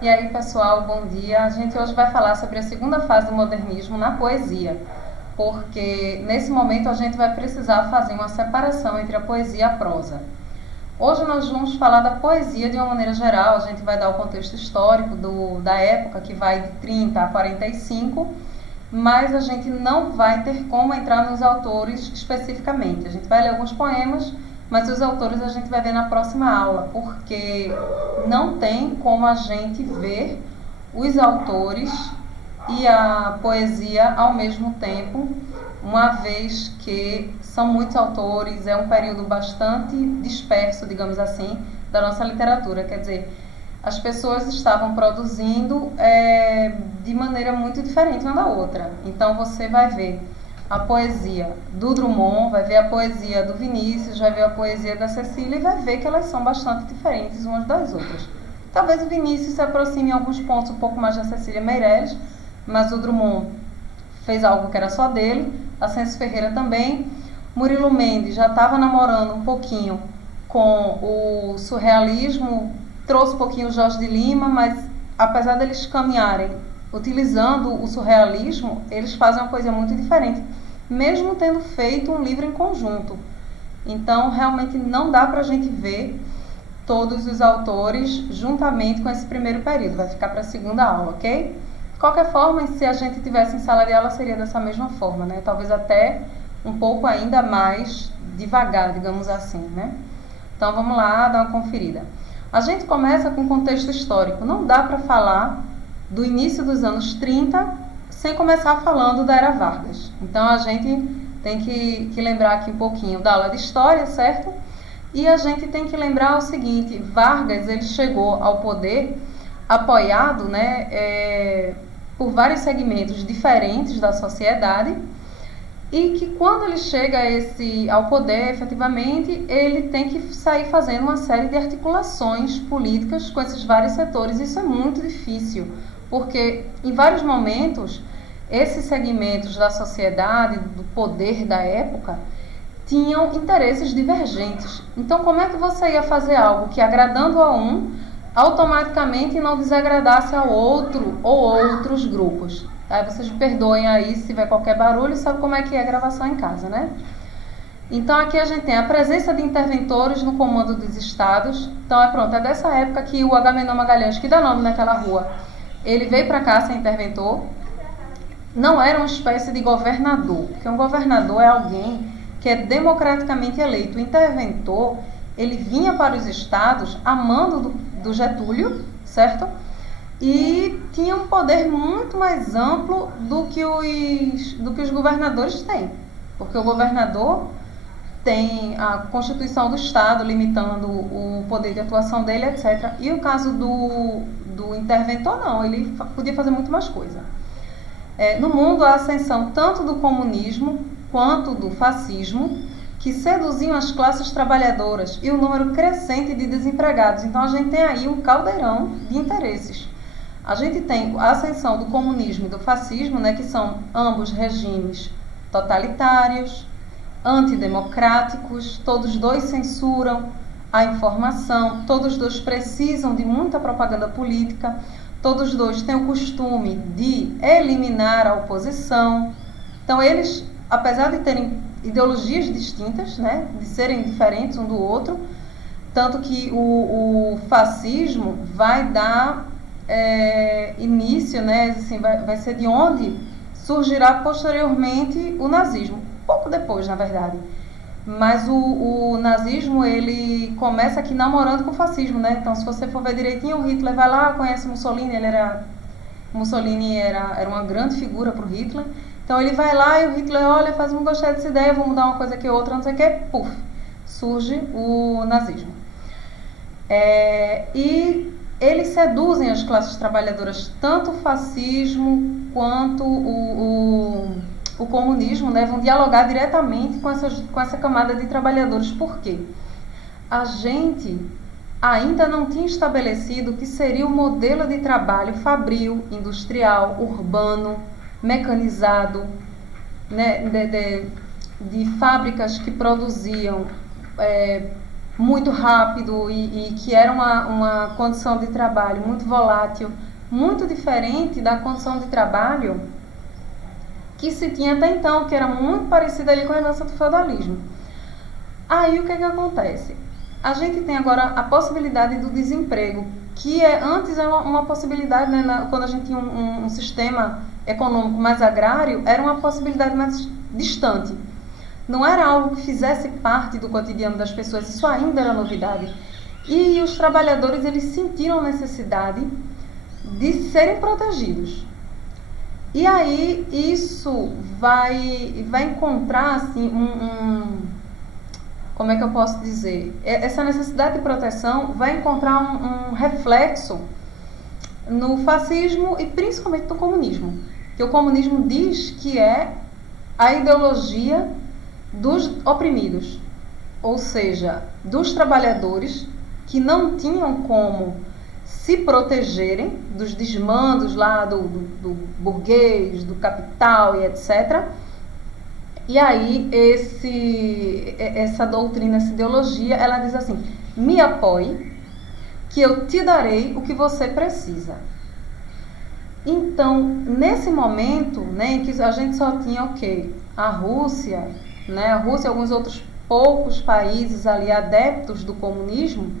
E aí, pessoal, bom dia. A gente hoje vai falar sobre a segunda fase do modernismo na poesia, porque nesse momento a gente vai precisar fazer uma separação entre a poesia e a prosa. Hoje nós vamos falar da poesia de uma maneira geral, a gente vai dar o contexto histórico da época, que vai de 30 a 45, mas a gente não vai ter como entrar nos autores especificamente. A gente vai ler alguns poemas, mas os autores a gente vai ver na próxima aula, porque não tem como a gente ver os autores e a poesia ao mesmo tempo, uma vez que são muitos autores, é um período bastante disperso, digamos assim, da nossa literatura. Quer dizer, as pessoas estavam produzindo de maneira muito diferente uma da outra. Então você vai ver a poesia do Drummond, vai ver a poesia do Vinícius, vai ver a poesia da Cecília e vai ver que elas são bastante diferentes umas das outras. Talvez o Vinícius se aproxime em alguns pontos um pouco mais da Cecília Meirelles, mas o Drummond fez algo que era só dele, Ascenso Ferreira também. Murilo Mendes já estava namorando um pouquinho com o surrealismo, trouxe um pouquinho o Jorge de Lima, mas apesar deles caminharem utilizando o surrealismo, eles fazem uma coisa muito diferente, mesmo tendo feito um livro em conjunto. Então, realmente não dá para a gente ver todos os autores juntamente com esse primeiro período, vai ficar para a segunda aula, ok? De qualquer forma, se a gente tivesse em sala de aula, seria dessa mesma forma, né? Talvez até um pouco ainda mais devagar, digamos assim, né? Então, vamos lá dar uma conferida. A gente começa com contexto histórico. Não dá para falar do início dos anos 30 sem começar falando da Era Vargas. Então, a gente tem que lembrar aqui um pouquinho da aula de História, certo? E a gente tem que lembrar o seguinte, Vargas ele chegou ao poder apoiado, né, por vários segmentos diferentes da sociedade, e que quando ele chega ao poder, efetivamente, ele tem que sair fazendo uma série de articulações políticas com esses vários setores. Isso é muito difícil, porque em vários momentos, esses segmentos da sociedade, do poder da época, tinham interesses divergentes. Então, como é que você ia fazer algo que, agradando a um, automaticamente não desagradasse ao outro ou outros grupos? Aí vocês me perdoem aí se tiver qualquer barulho, sabe como é que é a gravação em casa, né? Então aqui a gente tem a presença de interventores no comando dos estados. Então é dessa época que o Agamenon Magalhães, que dá nome naquela rua, ele veio para cá ser interventor. Não era uma espécie de governador, porque um governador é alguém que é democraticamente eleito. O interventor, ele vinha para os estados a mando do Getúlio, certo? E tinha um poder muito mais amplo do que os governadores têm, porque o governador tem a Constituição do Estado limitando o poder de atuação dele, etc. E o caso do interventor não, ele podia fazer muito mais coisa. No mundo, a ascensão tanto do comunismo quanto do fascismo, que seduziam as classes trabalhadoras, e o número crescente de desempregados. Então a gente tem aí um caldeirão de interesses. A gente tem a ascensão do comunismo e do fascismo, né, que são ambos regimes totalitários, antidemocráticos, todos dois censuram a informação, todos dois precisam de muita propaganda política, todos dois têm o costume de eliminar a oposição. Então eles, apesar de terem ideologias distintas, né, de serem diferentes um do outro, tanto que o fascismo vai dar início, né, assim, vai ser de onde surgirá posteriormente o nazismo, pouco depois, na verdade. Mas o nazismo, ele começa aqui namorando com o fascismo, né? Então, se você for ver direitinho, o Hitler vai lá, conhece Mussolini, Mussolini era uma grande figura para o Hitler. Então, ele vai lá e o Hitler, olha, faz um gostei dessa ideia, vou mudar uma coisa aqui, outra, não sei o que, puf, surge o nazismo. E eles seduzem as classes trabalhadoras, tanto o fascismo quanto o comunismo, né, vão dialogar diretamente com essa camada de trabalhadores. Por quê? A gente ainda não tinha estabelecido o que seria o modelo de trabalho fabril, industrial, urbano, mecanizado, né, de fábricas que produziam muito rápido e que era uma condição de trabalho muito volátil, muito diferente da condição de trabalho que se tinha até então, que era muito parecida ali com a herança do feudalismo. Aí o que acontece? A gente tem agora a possibilidade do desemprego, que antes era uma possibilidade, né, quando a gente tinha um sistema econômico mais agrário, era uma possibilidade mais distante. Não era algo que fizesse parte do cotidiano das pessoas, isso ainda era novidade. E os trabalhadores, eles sentiram a necessidade de serem protegidos. E aí isso vai encontrar assim, como é que eu posso dizer? Essa necessidade de proteção vai encontrar um reflexo no fascismo e principalmente no comunismo. Que o comunismo diz que é a ideologia dos oprimidos, ou seja, dos trabalhadores que não tinham como se protegerem dos desmandos lá do burguês, do capital e etc. E aí essa doutrina, essa ideologia, ela diz assim: me apoie, que eu te darei o que você precisa. Então, nesse momento, né, em que a gente só tinha o quê? A Rússia e alguns outros poucos países ali adeptos do comunismo,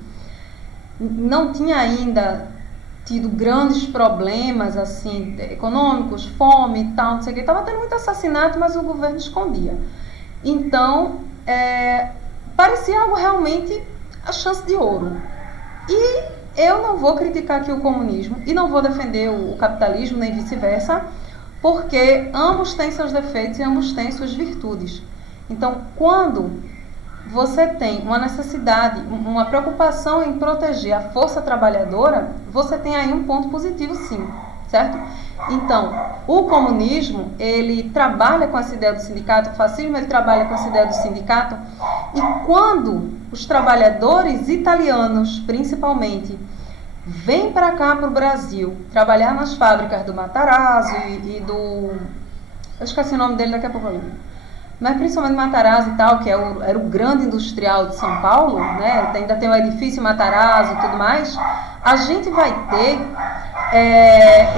não tinha ainda tido grandes problemas assim econômicos, fome e tal, não sei o que. Estava tendo muito assassinato, mas o governo escondia. Então, parecia algo realmente a chance de ouro. E eu não vou criticar aqui o comunismo e não vou defender o capitalismo, nem vice-versa, porque ambos têm seus defeitos e ambos têm suas virtudes. Então, quando você tem uma necessidade, uma preocupação em proteger a força trabalhadora, você tem aí um ponto positivo, sim, certo? Então, o comunismo, ele trabalha com essa ideia do sindicato, o fascismo, ele trabalha com essa ideia do sindicato, e quando os trabalhadores italianos, principalmente, vêm para cá, para o Brasil, trabalhar nas fábricas do Matarazzo e do... eu esqueci o nome dele, daqui a pouco eu lembro. Mas principalmente Matarazzo e tal, que era o grande industrial de São Paulo, né? Ainda tem o edifício Matarazzo e tudo mais. A gente vai ter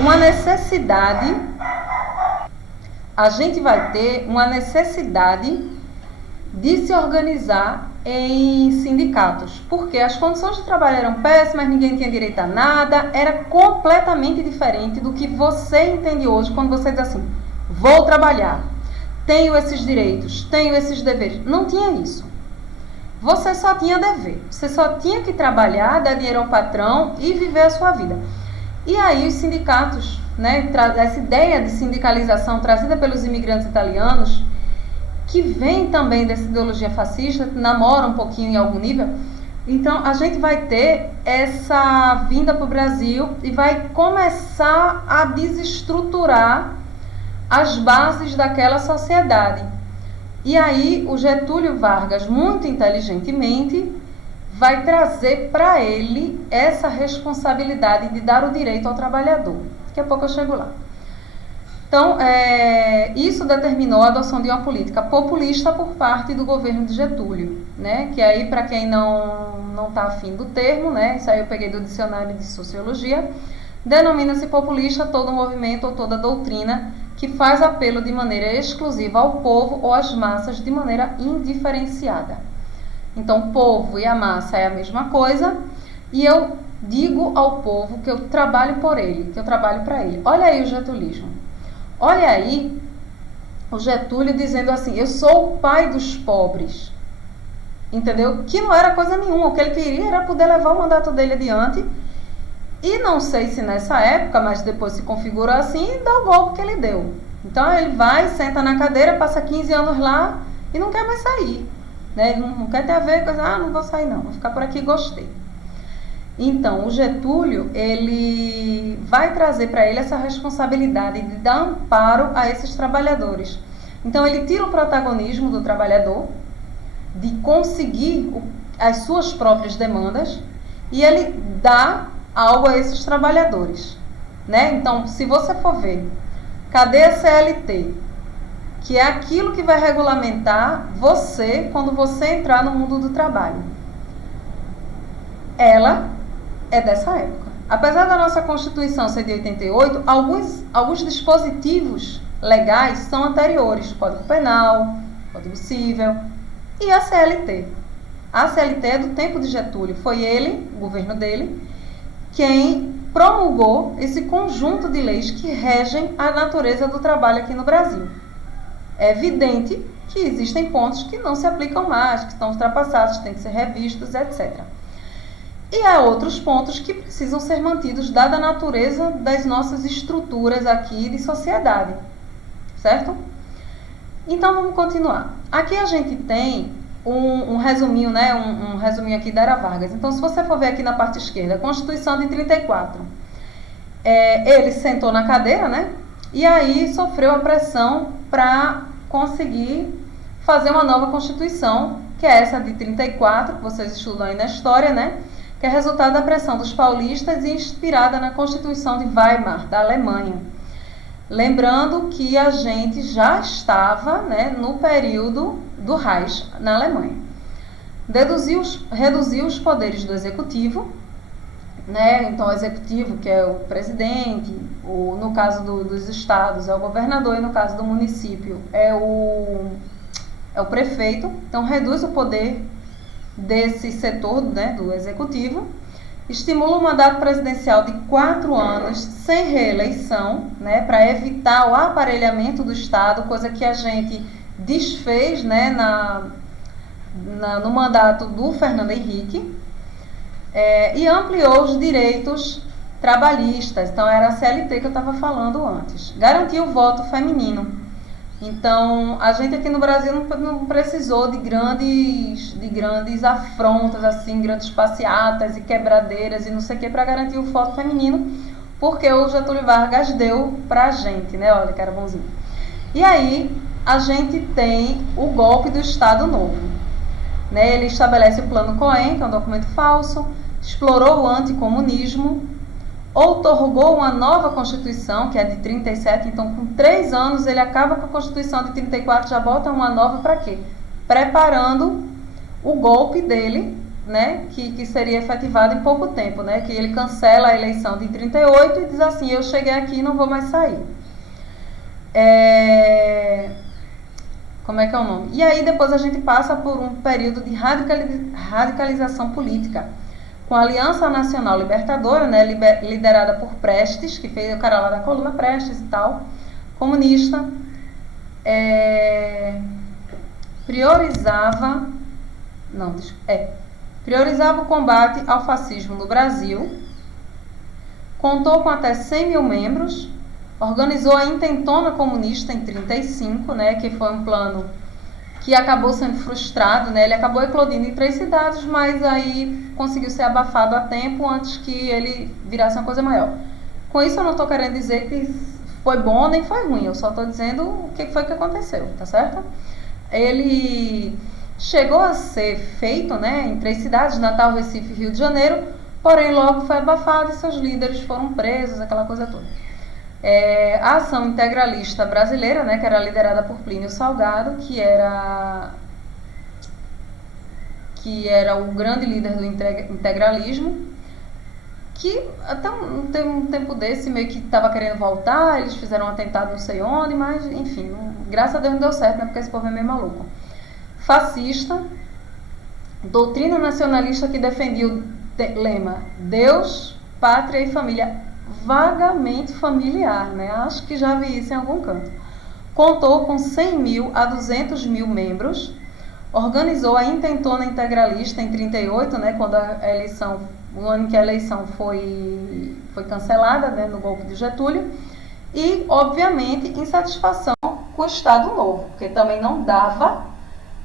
uma necessidade de se organizar em sindicatos, porque as condições de trabalho eram péssimas, ninguém tinha direito a nada, era completamente diferente do que você entende hoje quando você diz assim: vou trabalhar, tenho esses direitos, tenho esses deveres. Não tinha isso. Você só tinha dever. Você só tinha que trabalhar, dar dinheiro ao patrão e viver a sua vida. E aí os sindicatos, né, essa ideia de sindicalização trazida pelos imigrantes italianos, que vem também dessa ideologia fascista, namora um pouquinho em algum nível. Então a gente vai ter essa vinda para o Brasil e vai começar a desestruturar as bases daquela sociedade. E aí o Getúlio Vargas, muito inteligentemente, vai trazer para ele essa responsabilidade de dar o direito ao trabalhador. Daqui a pouco eu chego lá. Então, isso determinou a adoção de uma política populista por parte do governo de Getúlio, né? Que aí, para quem não está afim do termo, né? Isso aí eu peguei do dicionário de sociologia, denomina-se populista todo movimento ou toda doutrina que faz apelo de maneira exclusiva ao povo ou às massas de maneira indiferenciada. Então, o povo e a massa é a mesma coisa, e eu digo ao povo que eu trabalho por ele, que eu trabalho para ele. Olha aí o getulismo. Olha aí o Getúlio dizendo assim: eu sou o pai dos pobres. Entendeu? Que não era coisa nenhuma. O que ele queria era poder levar o mandato dele adiante. E não sei se nessa época, mas depois se configurou assim e dá o golpe que ele deu. Então ele vai, senta na cadeira, passa 15 anos lá e não quer mais sair. Né? Ele não quer ter a ver com coisa, não vou sair não, vou ficar por aqui, gostei. Então o Getúlio, ele vai trazer para ele essa responsabilidade de dar amparo a esses trabalhadores. Então ele tira o protagonismo do trabalhador, de conseguir as suas próprias demandas, e ele dá algo a esses trabalhadores, né? Então, se você for ver, cadê a CLT? Que é aquilo que vai regulamentar você quando você entrar no mundo do trabalho. ela é dessa época. Apesar da nossa Constituição ser de 88, alguns dispositivos legais são anteriores, Código Penal, Código Civil e a CLT. A CLT é do tempo de Getúlio, foi ele, o governo dele, quem promulgou esse conjunto de leis que regem a natureza do trabalho aqui no Brasil. É evidente que existem pontos que não se aplicam mais, que estão ultrapassados, têm que ser revistos, etc. E há outros pontos que precisam ser mantidos, dada a natureza das nossas estruturas aqui de sociedade, certo? Então vamos continuar. Aqui a gente tem um resuminho, né? Um resuminho aqui da Era Vargas. Então, se você for ver aqui na parte esquerda, a Constituição de 34. Ele sentou na cadeira, né? E aí sofreu a pressão para conseguir fazer uma nova Constituição, que é essa de 34, que vocês estudam aí na história, né? Que é resultado da pressão dos paulistas e inspirada na Constituição de Weimar, da Alemanha. Lembrando que a gente já estava, né, no período do Reich na Alemanha. Reduziu os poderes do executivo, né? Então o executivo, que é o presidente, no caso dos estados é o governador e no caso do município é o prefeito. Então reduz o poder desse setor, né, do executivo. Estimula o mandato presidencial de 4 anos sem reeleição, né, para evitar o aparelhamento do Estado, coisa que a gente desfez, né, no mandato do Fernando Henrique, e ampliou os direitos trabalhistas. Então era a CLT que eu estava falando antes. Garantiu o voto feminino. Então, a gente aqui no Brasil não precisou de grandes afrontas, assim, grandes passeatas e quebradeiras e não sei o que para garantir o voto feminino, porque o Getúlio Vargas deu pra gente, né? Olha que era bonzinho. E aí, a gente tem o golpe do Estado Novo, né? Ele estabelece o Plano Cohen, que é um documento falso, explorou o anticomunismo, outorgou uma nova Constituição, que é de 37, então com 3 anos ele acaba com a Constituição de 34, já bota uma nova para quê? Preparando o golpe dele, né, que seria efetivado em pouco tempo, né, que ele cancela a eleição de 38 e diz assim, eu cheguei aqui e não vou mais sair. Como é que é o nome? E aí depois a gente passa por um período de radicalização política, com a Aliança Nacional Libertadora, né, liderada por Prestes, que fez o cara lá da coluna Prestes e tal, comunista, priorizava o combate ao fascismo no Brasil, contou com até 100 mil membros, organizou a Intentona Comunista em 35, né, que foi um plano que acabou sendo frustrado, né? Ele acabou eclodindo em 3 cidades, mas aí conseguiu ser abafado a tempo antes que ele virasse uma coisa maior. Com isso eu não estou querendo dizer que foi bom nem foi ruim, eu só estou dizendo o que foi que aconteceu, tá certo? Ele chegou a ser feito, né, em 3 cidades, Natal, Recife e Rio de Janeiro, porém logo foi abafado e seus líderes foram presos, aquela coisa toda. A ação integralista brasileira, né, que era liderada por Plínio Salgado, que era o grande líder do integralismo, que até um tempo desse meio que estava querendo voltar, eles fizeram um atentado não sei onde, mas enfim, graças a Deus não deu certo, né, porque esse povo é meio maluco. Fascista, doutrina nacionalista que defendia o lema Deus, Pátria e Família, vagamente familiar, né? Acho que já vi isso em algum canto. Contou com 100 mil a 200 mil membros, organizou a Intentona Integralista em 38, né, quando o ano em que a eleição foi cancelada, né, no golpe de Getúlio, e, obviamente, insatisfação com o Estado Novo, porque também não dava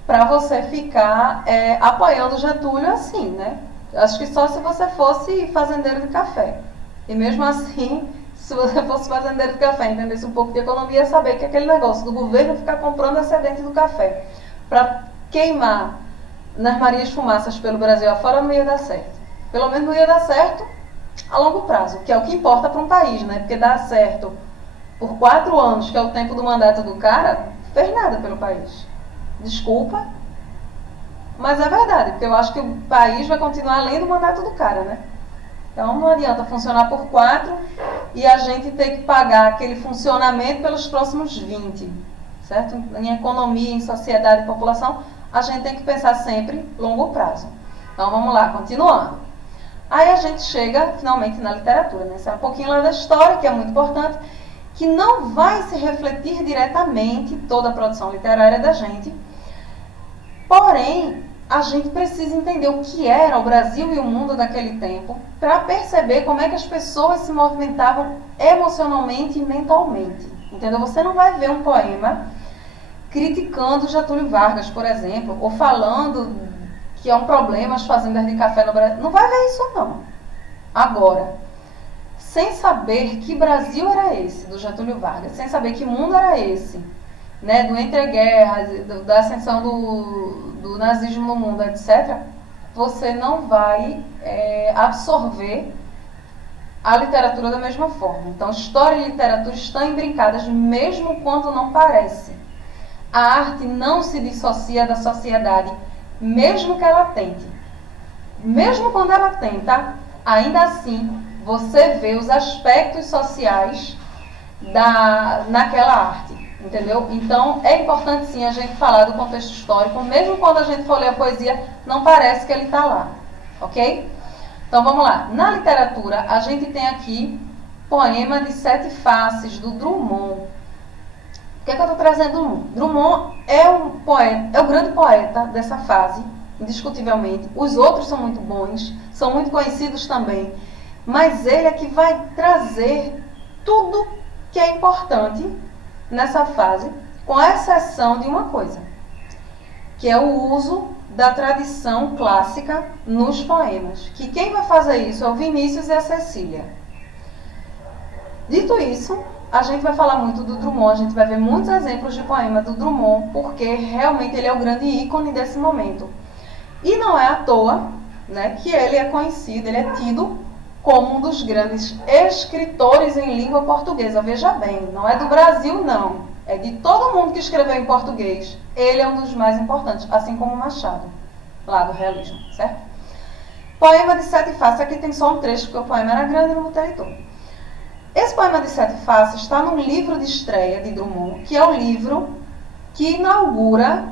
para você ficar apoiando Getúlio assim, né? Acho que só se você fosse fazendeiro de café. E mesmo assim, se você fosse fazendeiro de café, entendesse um pouco de economia, ia saber que aquele negócio do governo ficar comprando excedente do café para queimar nas Marias Fumaças pelo Brasil afora não ia dar certo. Pelo menos não ia dar certo a longo prazo, que é o que importa para um país, né? Porque dar certo por 4 anos, que é o tempo do mandato do cara, não fez nada pelo país. Desculpa. Mas é verdade, porque eu acho que o país vai continuar além do mandato do cara, né? Então não adianta funcionar por 4 e a gente ter que pagar aquele funcionamento pelos próximos 20, certo? Em economia, em sociedade e população, a gente tem que pensar sempre longo prazo. Então vamos lá, continuando. Aí a gente chega finalmente na literatura, né? Isso é um pouquinho lá da história, que é muito importante, que não vai se refletir diretamente toda a produção literária da gente. Porém, a gente precisa entender o que era o Brasil e o mundo daquele tempo para perceber como é que as pessoas se movimentavam emocionalmente e mentalmente. Entendeu? Você não vai ver um poema criticando Getúlio Vargas, por exemplo, ou falando que é um problema as fazendas de café no Brasil. Não vai ver isso, não. Agora, sem saber que Brasil era esse, do Getúlio Vargas, sem saber que mundo era esse, né, do entreguerras, da ascensão do nazismo no mundo, etc., você não vai absorver a literatura da mesma forma. Então, história e literatura estão embrincadas, mesmo quando não parece. A arte não se dissocia da sociedade, mesmo que ela tente. Mesmo quando ela tenta, ainda assim, você vê os aspectos sociais naquela arte. Entendeu? Então, é importante sim a gente falar do contexto histórico, mesmo quando a gente for ler a poesia, não parece que ele está lá, ok? Então, vamos lá. Na literatura, a gente tem aqui Poema de Sete Faces, do Drummond. Por que eu estou trazendo Drummond? Drummond é um poeta, é o grande poeta dessa fase, indiscutivelmente. Os outros são muito bons, são muito conhecidos também, mas ele é que vai trazer tudo que é importante nessa fase, com exceção de uma coisa, que é o uso da tradição clássica nos poemas. Que quem vai fazer isso é o Vinícius e a Cecília. Dito isso, a gente vai falar muito do Drummond, a gente vai ver muitos exemplos de poema do Drummond, porque realmente ele é o grande ícone desse momento. E não é à toa, né, que ele é conhecido, ele é tido como um dos grandes escritores em língua portuguesa. Veja bem, não é do Brasil, não. É de todo mundo que escreveu em português. Ele é um dos mais importantes, assim como Machado, lá do realismo, certo? Poema de Sete Faces. Aqui tem só um trecho, porque o poema era grande e não botei todo. Esse poema de Sete Faces está no livro de estreia de Drummond, que é o livro que inaugura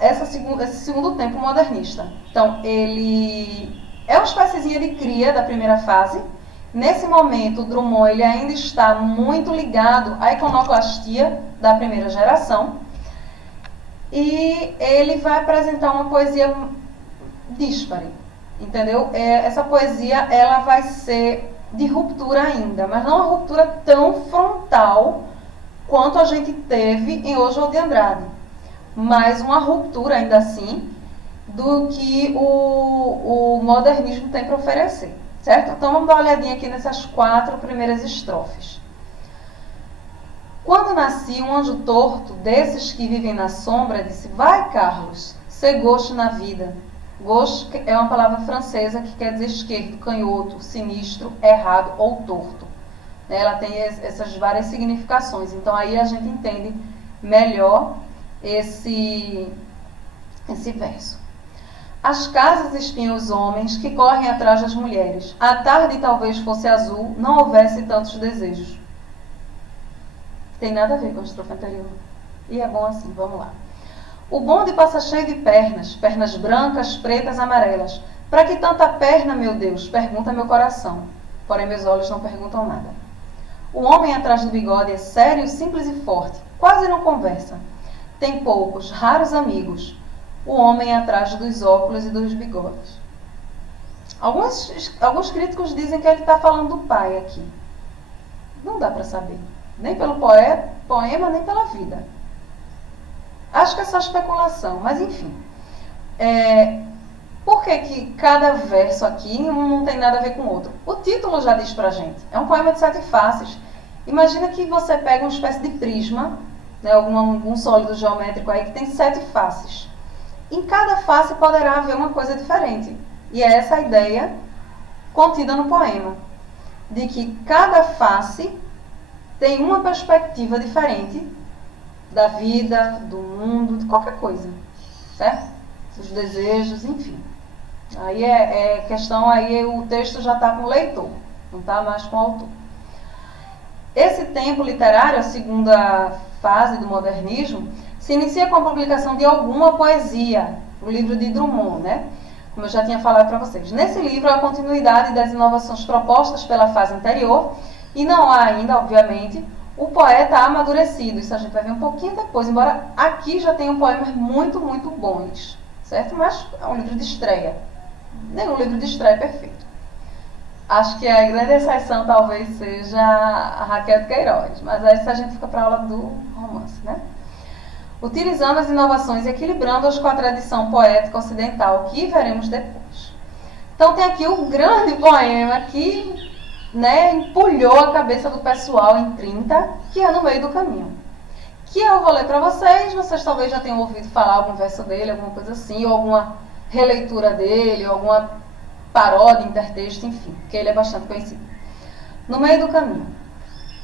esse segundo tempo modernista. Então, ele é uma espéciezinha de cria da primeira fase. Nesse momento, o Drummond ele ainda está muito ligado à iconoclastia da primeira geração. E ele vai apresentar uma poesia díspare, entendeu? Essa poesia ela vai ser de ruptura ainda, mas não uma ruptura tão frontal quanto a gente teve em Oswald de Andrade. Mas uma ruptura ainda assim do que o modernismo tem para oferecer, certo? Então vamos dar uma olhadinha aqui nessas 4 primeiras estrofes. Quando nasci, um anjo torto, desses que vivem na sombra, disse: vai, Carlos, ser gauche na vida. Gauche é uma palavra francesa que quer dizer esquerdo, canhoto, sinistro, errado ou torto. Ela tem essas várias significações. Então aí a gente entende melhor esse verso. As casas espiam os homens que correm atrás das mulheres. A tarde talvez fosse azul, não houvesse tantos desejos. Tem nada a ver com a estrofe anterior. E é bom assim, vamos lá. O bonde passa cheio de pernas, pernas brancas, pretas, amarelas. Para que tanta perna, meu Deus? Pergunta meu coração. Porém meus olhos não perguntam nada. O homem atrás do bigode é sério, simples e forte. Quase não conversa. Tem poucos, raros amigos. O homem atrás dos óculos e dos bigodes. Alguns críticos dizem que ele está falando do pai aqui. Não dá para saber. Nem pelo poema, nem pela vida. Acho que é só especulação, mas enfim. Por que cada verso aqui não tem nada a ver com o outro? O título já diz pra gente. É um poema de 7 faces. Imagina que você pega uma espécie de prisma, né, algum sólido geométrico aí que tem 7 faces. Em cada face poderá haver uma coisa diferente. E é essa a ideia contida no poema. De que cada face tem uma perspectiva diferente da vida, do mundo, de qualquer coisa. certo? Seus desejos, enfim. Aí é questão, aí o texto já está com o leitor, não está mais com o autor. Esse tempo literário, a segunda fase do modernismo, se inicia com a publicação de alguma poesia, o livro de Drummond, né? Como eu já tinha falado para vocês. Nesse livro, há a continuidade das inovações propostas pela fase anterior e não há ainda, obviamente, o poeta amadurecido. Isso a gente vai ver um pouquinho depois, embora aqui já tenham poemas muito, muito bons, certo? Mas é um livro de estreia. Nenhum livro de estreia é perfeito. Acho que a grande exceção talvez seja a Raquel de Queiroz, mas aí a gente fica para a aula do romance, né? Utilizando as inovações e equilibrando-as com a tradição poética ocidental, que veremos depois. Então tem aqui o grande poema que, né, empulhou a cabeça do pessoal em 30, que é No Meio do Caminho. Que eu vou ler para vocês talvez já tenham ouvido falar algum verso dele, alguma coisa assim, ou alguma releitura dele, ou alguma paródia, intertexto, enfim, porque ele é bastante conhecido. No meio do caminho.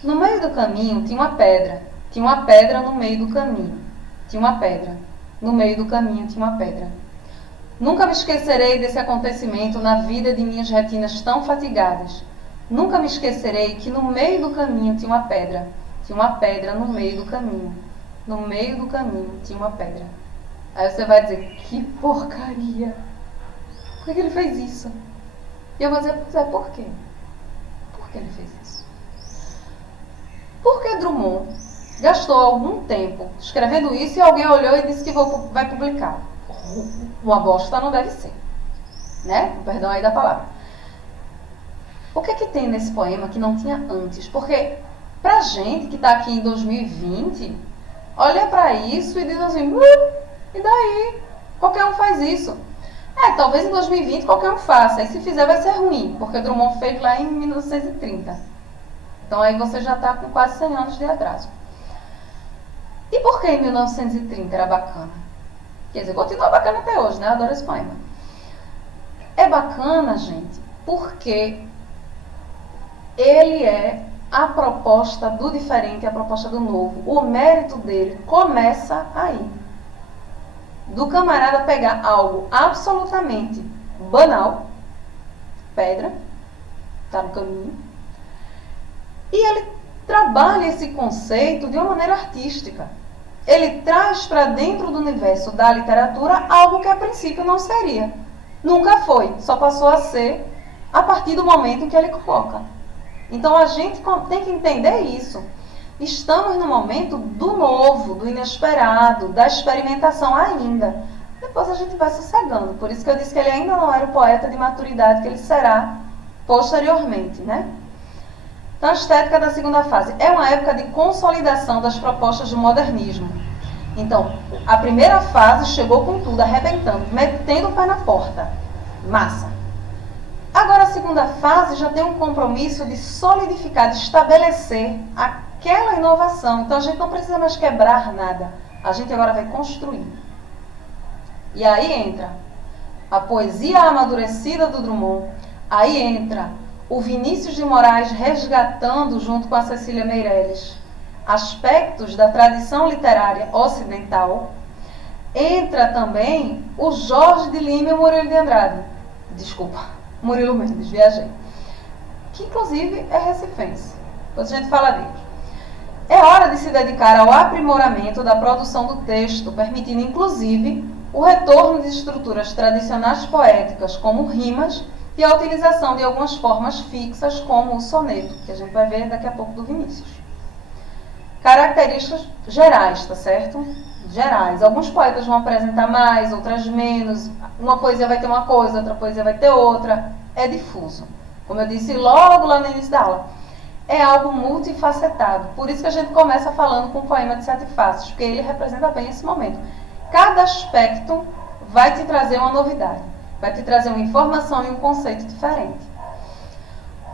No meio do caminho tinha uma pedra no meio do caminho. Tinha uma pedra. No meio do caminho tinha uma pedra. Nunca me esquecerei desse acontecimento na vida de minhas retinas tão fatigadas. Nunca me esquecerei que no meio do caminho tinha uma pedra. Tinha uma pedra no meio do caminho. No meio do caminho tinha uma pedra. Aí você vai dizer, que porcaria! Por que ele fez isso? E eu vou dizer, pois é, por quê? Por que ele fez isso? Porque Drummond gastou algum tempo escrevendo isso e alguém olhou e disse que vai publicar. Uma bosta não deve ser, né? Perdão aí da palavra. O que é que tem nesse poema que não tinha antes? Porque pra gente que está aqui em 2020, olha para isso e diz assim, e daí? Qualquer um faz isso. Talvez em 2020 qualquer um faça, e se fizer vai ser ruim, porque Drummond fez lá em 1930. Então aí você já está com quase 100 anos de atraso. E por que em 1930 era bacana? Quer dizer, continua bacana até hoje, né? Eu adoro esse poema. É bacana, gente, porque ele é a proposta do diferente, a proposta do novo. O mérito dele começa aí. Do camarada pegar algo absolutamente banal, pedra, está no caminho, e ele trabalha esse conceito de uma maneira artística. Ele traz para dentro do universo da literatura algo que a princípio não seria. Nunca foi, só passou a ser a partir do momento em que ele coloca. Então a gente tem que entender isso. Estamos no momento do novo, do inesperado, da experimentação ainda. Depois a gente vai sossegando. Por isso que eu disse que ele ainda não era o poeta de maturidade que ele será posteriormente, né? Então a estética da segunda fase é uma época de consolidação das propostas do modernismo. Então, a primeira fase chegou com tudo, arrebentando, metendo o pé na porta. Massa. Agora a segunda fase já tem um compromisso de solidificar, de estabelecer aquela inovação. Então a gente não precisa mais quebrar nada. A gente agora vai construir. E aí entra a poesia amadurecida do Drummond. Aí entra o Vinícius de Moraes resgatando, junto com a Cecília Meirelles, aspectos da tradição literária ocidental. Entra também o Jorge de Lima e o Murilo de Andrade. Desculpa, Murilo Mendes, viajei. Que inclusive é recifense. Depois a gente fala dele. É hora de se dedicar ao aprimoramento da produção do texto, permitindo inclusive o retorno de estruturas tradicionais poéticas, como rimas, e a utilização de algumas formas fixas, como o soneto, que a gente vai ver daqui a pouco do Vinícius. Características gerais, tá certo? Gerais. Alguns poetas vão apresentar mais, outras menos. Uma poesia vai ter uma coisa, outra poesia vai ter outra. É difuso. Como eu disse logo lá no início da aula. É algo multifacetado. Por isso que a gente começa falando com o poema de 7 faces, porque ele representa bem esse momento. Cada aspecto vai te trazer uma novidade. Vai te trazer uma informação e um conceito diferente.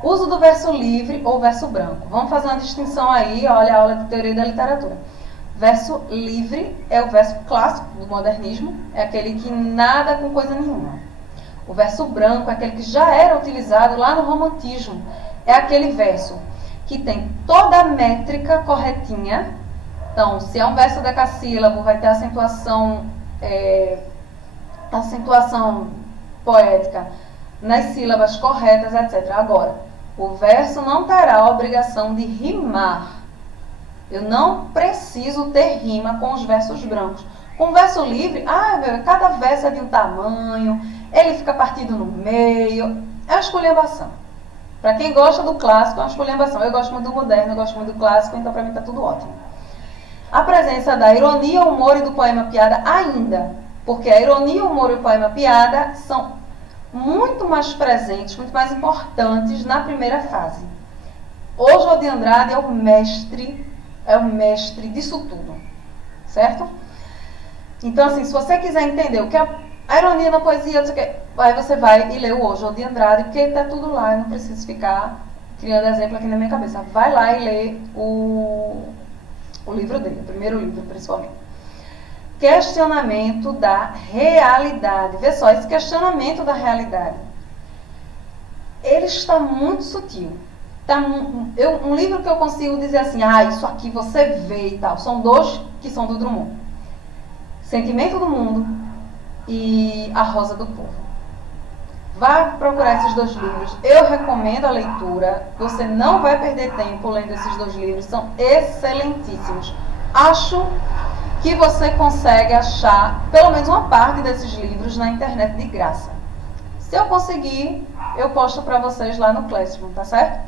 Uso do verso livre ou verso branco. Vamos fazer uma distinção aí, olha a aula de teoria da literatura. Verso livre é o verso clássico do modernismo, é aquele que nada com coisa nenhuma. O verso branco é aquele que já era utilizado lá no romantismo. É aquele verso que tem toda a métrica corretinha. Então, se é um verso decassílabo, vai ter acentuação acentuação poética nas sílabas corretas, etc. Agora, o verso não terá a obrigação de rimar. Eu não preciso ter rima com os versos brancos. Com verso livre, cada verso é de um tamanho, ele fica partido no meio. É uma esculhambação. Para quem gosta do clássico, é uma esculhambação. Eu gosto muito do moderno, eu gosto muito do clássico, então para mim está tudo ótimo. A presença da ironia, o humor e do poema piada ainda, porque a ironia, o humor e o poema piada são muito mais presentes, muito mais importantes na primeira fase. Oswald de Andrade é o mestre disso tudo, certo? Então, assim, se você quiser entender o que é a ironia na poesia, aí você vai e lê o Oswald de Andrade, porque está tudo lá, eu não preciso ficar criando exemplo aqui na minha cabeça. Vai lá e lê o livro dele, o primeiro livro, principalmente. Questionamento da realidade. Vê só, esse questionamento da realidade, ele está muito sutil. Um livro que eu consigo dizer assim, isso aqui você vê e tal, são dois que são do Drummond. Sentimento do Mundo e A Rosa do Povo. Vá procurar esses dois livros. Eu recomendo a leitura. Você não vai perder tempo lendo esses dois livros. São excelentíssimos. Acho que você consegue achar pelo menos uma parte desses livros na internet de graça. Se eu conseguir, eu posto para vocês lá no Classroom, tá certo?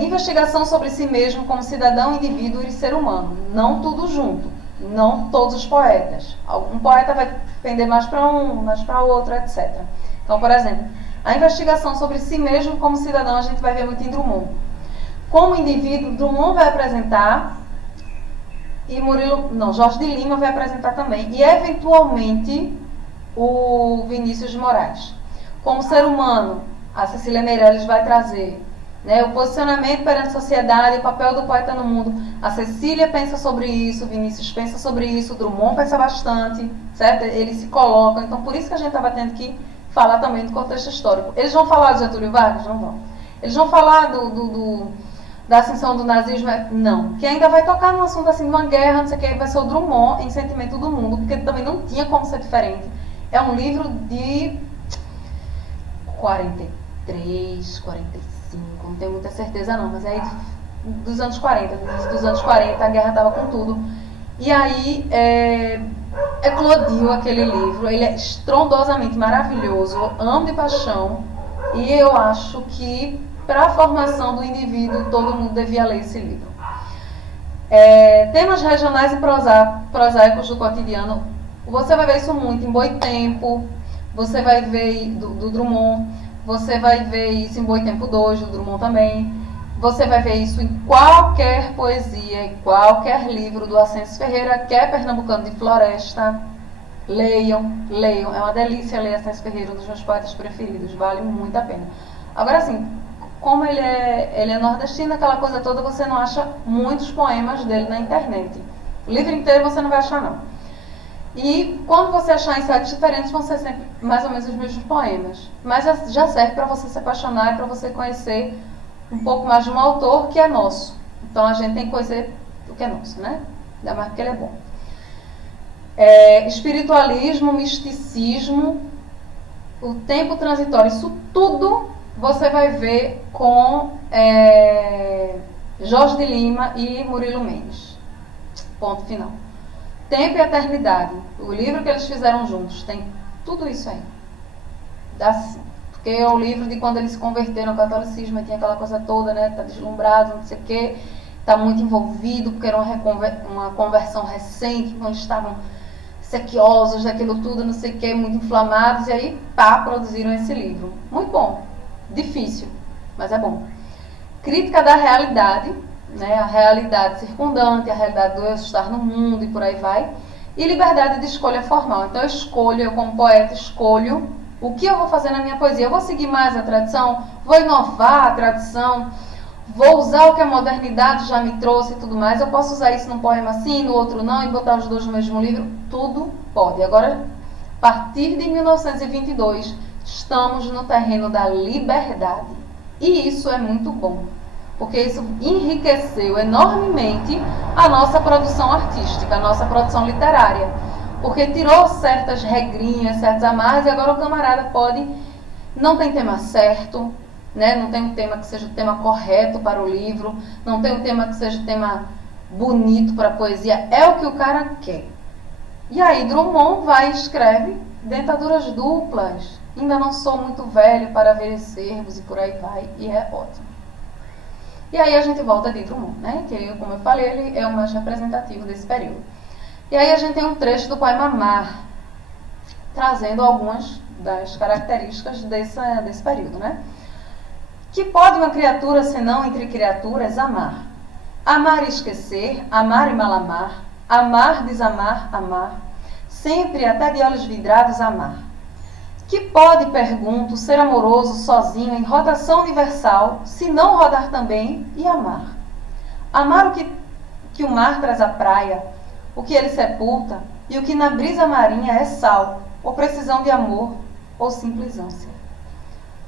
Investigação sobre si mesmo como cidadão, indivíduo e ser humano. Não tudo junto. Não todos os poetas. Um poeta vai pender mais para um, mais para outro, etc. Então, por exemplo, a investigação sobre si mesmo como cidadão a gente vai ver muito em Drummond. Como indivíduo, Drummond vai apresentar e Jorge de Lima vai apresentar também. E, eventualmente, o Vinícius de Moraes. Como ser humano, a Cecília Meirelles vai trazer, né, o posicionamento perante a sociedade, o papel do poeta no mundo. A Cecília pensa sobre isso, o Vinícius pensa sobre isso, o Drummond pensa bastante, certo? Eles se colocam. Então, por isso que a gente estava tendo que falar também do contexto histórico. Eles vão falar de Getúlio Vargas? Não vão. Eles vão falar da ascensão do nazismo? Não. Que ainda vai tocar num assunto assim, de uma guerra, não sei o que, vai ser o Drummond em Sentimento do Mundo, porque também não tinha como ser diferente. É um livro de 43, 45, não tenho muita certeza não, mas é aí dos anos 40, dos anos 40, a guerra estava com tudo. E aí eclodiu aquele livro, ele é estrondosamente maravilhoso, eu amo de paixão, e eu acho que para a formação do indivíduo todo mundo devia ler esse livro. Temas regionais e prosaicos do cotidiano, você vai ver isso muito em Boitempo, você vai ver do Drummond, você vai ver isso em Boitempo 2, do Drummond também. Você vai ver isso em qualquer poesia, em qualquer livro do Ascenso Ferreira, que é pernambucano de floresta. Leiam. É uma delícia ler Ascenso Ferreira, um dos meus poetas preferidos. Vale muito a pena. Agora, assim, como ele é nordestino, aquela coisa toda, você não acha muitos poemas dele na internet. O livro inteiro você não vai achar, não. E quando você achar em sites diferentes, vão ser sempre mais ou menos os mesmos poemas. Mas já serve para você se apaixonar e para você conhecer um pouco mais de um autor que é nosso. Então a gente tem que conhecer o que é nosso, né? Ainda mais porque ele é bom. Espiritualismo, misticismo, o tempo transitório, isso tudo você vai ver com Jorge de Lima e Murilo Mendes. Ponto final. Tempo e Eternidade, o livro que eles fizeram juntos, tem tudo isso aí. Dá sim. Porque é o livro de quando eles se converteram ao catolicismo, tinha aquela coisa toda, né? Tá deslumbrado, não sei o quê, tá muito envolvido, porque era uma conversão recente, quando estavam sequiosos daquilo tudo, não sei o quê, muito inflamados, e aí, produziram esse livro. Muito bom. Difícil, mas é bom. Crítica da realidade, né, a realidade circundante, a realidade do eu estar no mundo e por aí vai, e liberdade de escolha formal. Então eu como poeta, escolho o que eu vou fazer na minha poesia. Eu vou seguir mais a tradição, vou inovar a tradição, vou usar o que a modernidade já me trouxe e tudo mais. Eu posso usar isso num poema assim, no outro não, e botar os dois no mesmo livro. Tudo pode. Agora, a partir de 1922, estamos no terreno da liberdade. E isso é muito bom, porque isso enriqueceu enormemente a nossa produção artística, a nossa produção literária. Porque tirou certas regrinhas, certos amarras, e agora o camarada pode... Não tem tema certo, né? Não tem um tema que seja o tema correto para o livro, não tem um tema que seja o tema bonito para a poesia, é o que o cara quer. E aí Drummond vai e escreve Dentaduras Duplas, Ainda Não Sou Muito Velho para Ver Cervos, e por aí vai, e é ótimo. E aí a gente volta de Drummond, né? Que, como eu falei, ele é o mais representativo desse período. E aí a gente tem um trecho do poema Mar, trazendo algumas das características desse período, né? Que pode uma criatura, senão entre criaturas, amar? Amar e esquecer, amar e malamar, amar, desamar, amar, sempre até de olhos vidrados amar. Que pode, pergunto, ser amoroso sozinho em rotação universal, se não rodar também e amar? Amar o que o mar traz à praia, o que ele sepulta, e o que na brisa marinha é sal, ou precisão de amor, ou simples ânsia.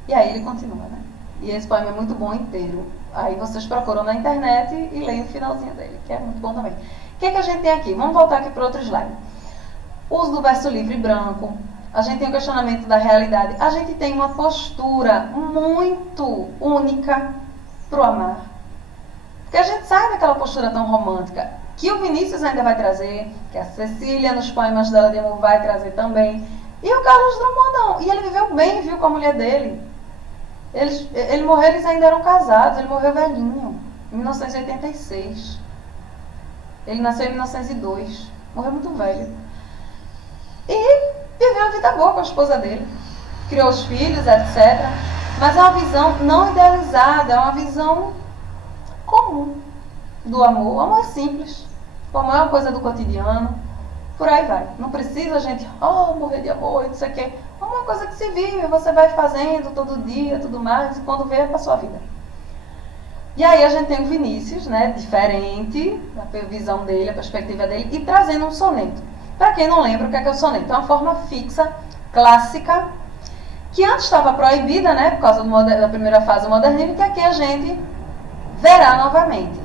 E aí ele continua, né? E esse poema é muito bom inteiro. Aí vocês procuram na internet e leem o finalzinho dele, que é muito bom também. O que é que a gente tem aqui? Vamos voltar aqui para outro slide. Uso do verso livre branco. A gente tem o questionamento da realidade. A gente tem uma postura muito única para o amar. Porque a gente sai daquela postura tão romântica, que o Vinícius ainda vai trazer, que a Cecília nos poemas dela de amor vai trazer também. E o Carlos Drummond não. E ele viveu bem, viu, com a mulher dele. Ele morreu, eles ainda eram casados, ele morreu velhinho, em 1986. Ele nasceu em 1902, morreu muito velho. E viveu uma vida boa com a esposa dele, criou os filhos, etc. Mas é uma visão não idealizada, é uma visão comum do amor. O amor é simples, o amor é uma coisa do cotidiano, por aí vai. Não precisa a gente, morrer de amor, não sei o quê. É uma coisa que se vive, você vai fazendo todo dia, tudo mais, e quando vê, é para sua vida. E aí a gente tem o Vinícius, né, diferente, a visão dele, a perspectiva dele, e trazendo um soneto. Para quem não lembra o que é o soneto, é uma forma fixa, clássica, que antes estava proibida, né, por causa da primeira fase do modernismo, que aqui a gente verá novamente.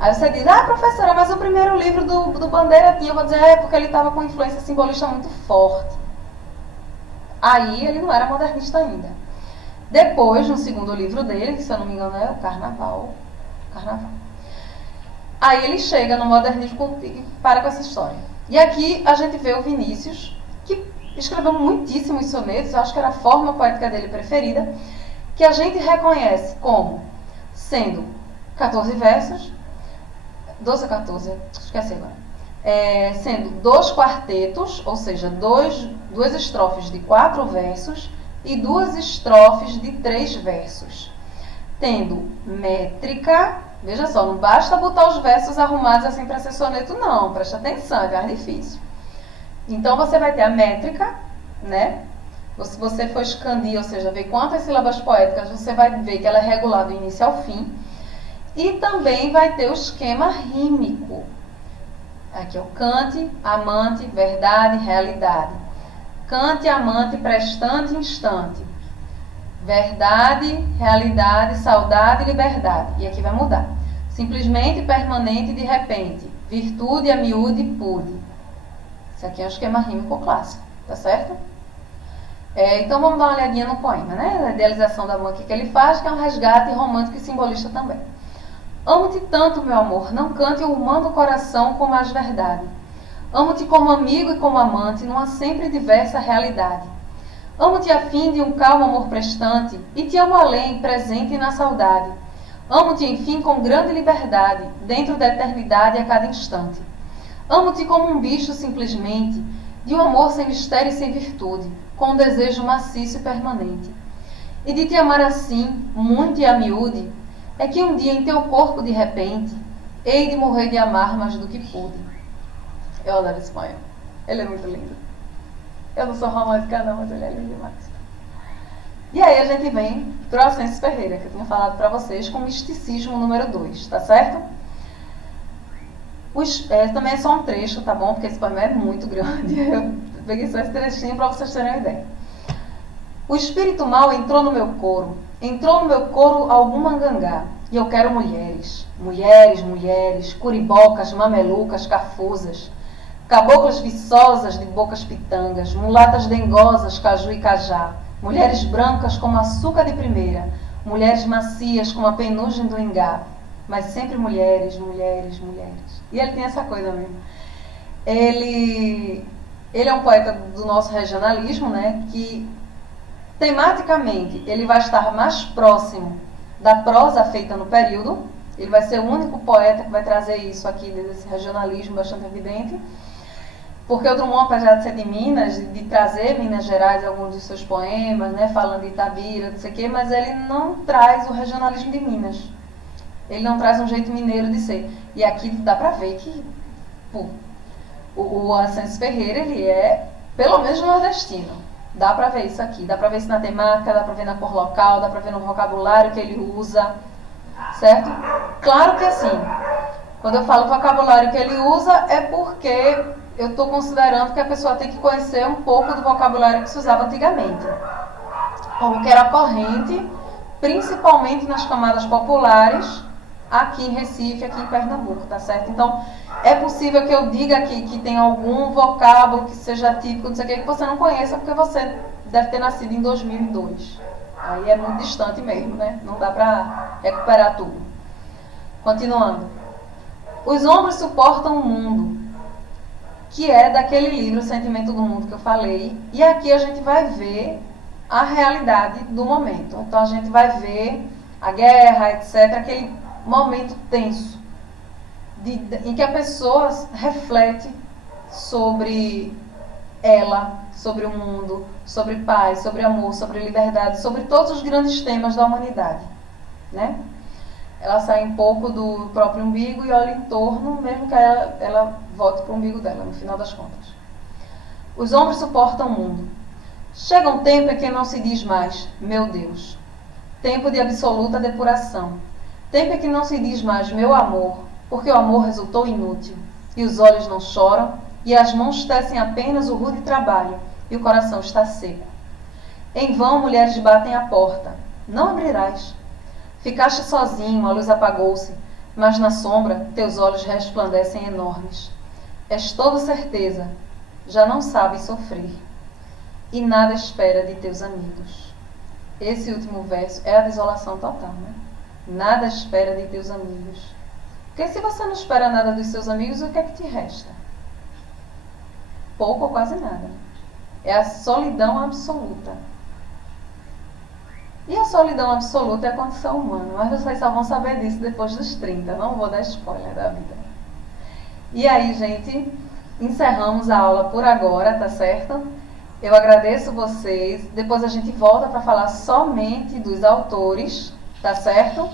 Aí você diz, professora, mas o primeiro livro do Bandeira tinha, eu vou dizer, porque ele estava com influência simbolista muito forte. Aí ele não era modernista ainda. Depois, no segundo livro dele, que se eu não me engano é o Carnaval. Aí ele chega no modernismo e para com essa história. E aqui a gente vê o Vinícius, que escreveu muitíssimos sonetos, eu acho que era a forma poética dele preferida, que a gente reconhece como sendo 14 versos, 12 a 14, esqueci agora. Sendo 2 quartetos, ou seja, 2 estrofes de 4 versos e 2 estrofes de 3 versos. Tendo métrica, veja só, não basta botar os versos arrumados assim para ser soneto, não, presta atenção, é mais difícil. Então você vai ter a métrica, né? Se você for escandir, ou seja, ver quantas sílabas poéticas, você vai ver que ela é regular do início ao fim. E também vai ter o esquema rímico. Aqui é o cante, amante, verdade, realidade. Cante, amante, prestante, instante. Verdade, realidade, saudade, liberdade. E aqui vai mudar. Simplesmente, permanente, de repente. Virtude, a miúde, pude. Esse aqui é o esquema rímico clássico, tá certo? Então vamos dar uma olhadinha no poema, né? A idealização do amor aqui que ele faz, que é um resgate romântico e simbolista também. Amo-te tanto, meu amor, não cante o humano coração com mais verdade. Amo-te como amigo e como amante, numa sempre diversa realidade. Amo-te a fim de um calmo amor prestante, e te amo além, presente na saudade. Amo-te, enfim, com grande liberdade, dentro da eternidade a cada instante. Amo-te como um bicho simplesmente, de um amor sem mistério e sem virtude, com um desejo maciço e permanente. E de te amar assim, muito e a miúde, é que um dia em teu corpo, de repente, hei de morrer de amar mais do que pude. Eu adoro esse poema. Ele é muito lindo. Eu não sou romântica não, mas ele é lindo demais. E aí a gente vem para o Ascenso Ferreira, que eu tinha falado para vocês, com misticismo número 2, tá certo? Também é só um trecho, tá bom? Porque esse poema é muito grande. Eu peguei só esse trechinho para vocês terem uma ideia. O espírito mau entrou no meu coro algum mangangá, e eu quero mulheres, curibocas, mamelucas, cafuzas, caboclas viçosas de bocas pitangas, mulatas dengosas, caju e cajá, mulheres brancas como açúcar de primeira, mulheres macias como a penugem do ingá, mas sempre mulheres, mulheres, mulheres. E ele tem essa coisa mesmo. Ele é um poeta do nosso regionalismo, né, que tematicamente ele vai estar mais próximo da prosa feita no período. Ele vai ser o único poeta que vai trazer isso aqui, desse regionalismo bastante evidente. Porque o Drummond, apesar de ser de Minas, de trazer Minas Gerais alguns dos seus poemas, né, falando de Itabira, não sei o quê, mas ele não traz o regionalismo de Minas. Ele não traz um jeito mineiro de ser. E aqui dá pra ver que o Ascenso Ferreira, ele é, pelo menos, nordestino. Dá pra ver isso aqui. Dá pra ver isso na temática, dá pra ver na cor local, dá pra ver no vocabulário que ele usa. Certo? Claro que assim, quando eu falo vocabulário que ele usa, é porque eu estou considerando que a pessoa tem que conhecer um pouco do vocabulário que se usava antigamente. Ou que era corrente, principalmente nas camadas populares, aqui em Recife, aqui em Pernambuco, tá certo? Então, é possível que eu diga aqui que tem algum vocábulo que seja típico, não sei o que você não conheça, porque você deve ter nascido em 2002. Aí é muito distante mesmo, né? Não dá pra recuperar tudo. Continuando. Os ombros suportam o mundo, que é daquele livro, O Sentimento do Mundo, que eu falei. E aqui a gente vai ver a realidade do momento. Então a gente vai ver a guerra, etc., aquele momento tenso, em que a pessoa reflete sobre ela, sobre o mundo, sobre paz, sobre amor, sobre liberdade, sobre todos os grandes temas da humanidade, né? Ela sai um pouco do próprio umbigo e olha em torno, mesmo que ela volte para o umbigo dela, no final das contas. Os ombros suportam o mundo. Chega um tempo em que não se diz mais, meu Deus. Tempo de absoluta depuração. Tempo em que não se diz mais, meu amor, porque o amor resultou inútil. E os olhos não choram, e as mãos tecem apenas o rude trabalho, e o coração está seco. Em vão mulheres batem à porta. Não abrirás. Ficaste sozinho, a luz apagou-se, mas na sombra teus olhos resplandecem enormes. És toda certeza, já não sabes sofrer, e nada espera de teus amigos. Esse último verso é a desolação total, né? Nada espera de teus amigos. Porque se você não espera nada dos seus amigos, o que é que te resta? Pouco ou quase nada. É a solidão absoluta. E a solidão absoluta é a condição humana, mas vocês só vão saber disso depois dos 30, não vou dar spoiler da vida. E aí, gente, encerramos a aula por agora, tá certo? Eu agradeço vocês, depois a gente volta para falar somente dos autores, tá certo?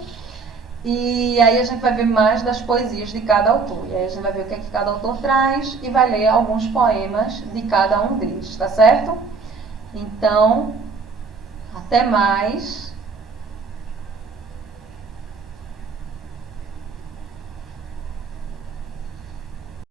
E aí a gente vai ver mais das poesias de cada autor, e aí a gente vai ver o que é que cada autor traz e vai ler alguns poemas de cada um deles, tá certo? Então, até mais.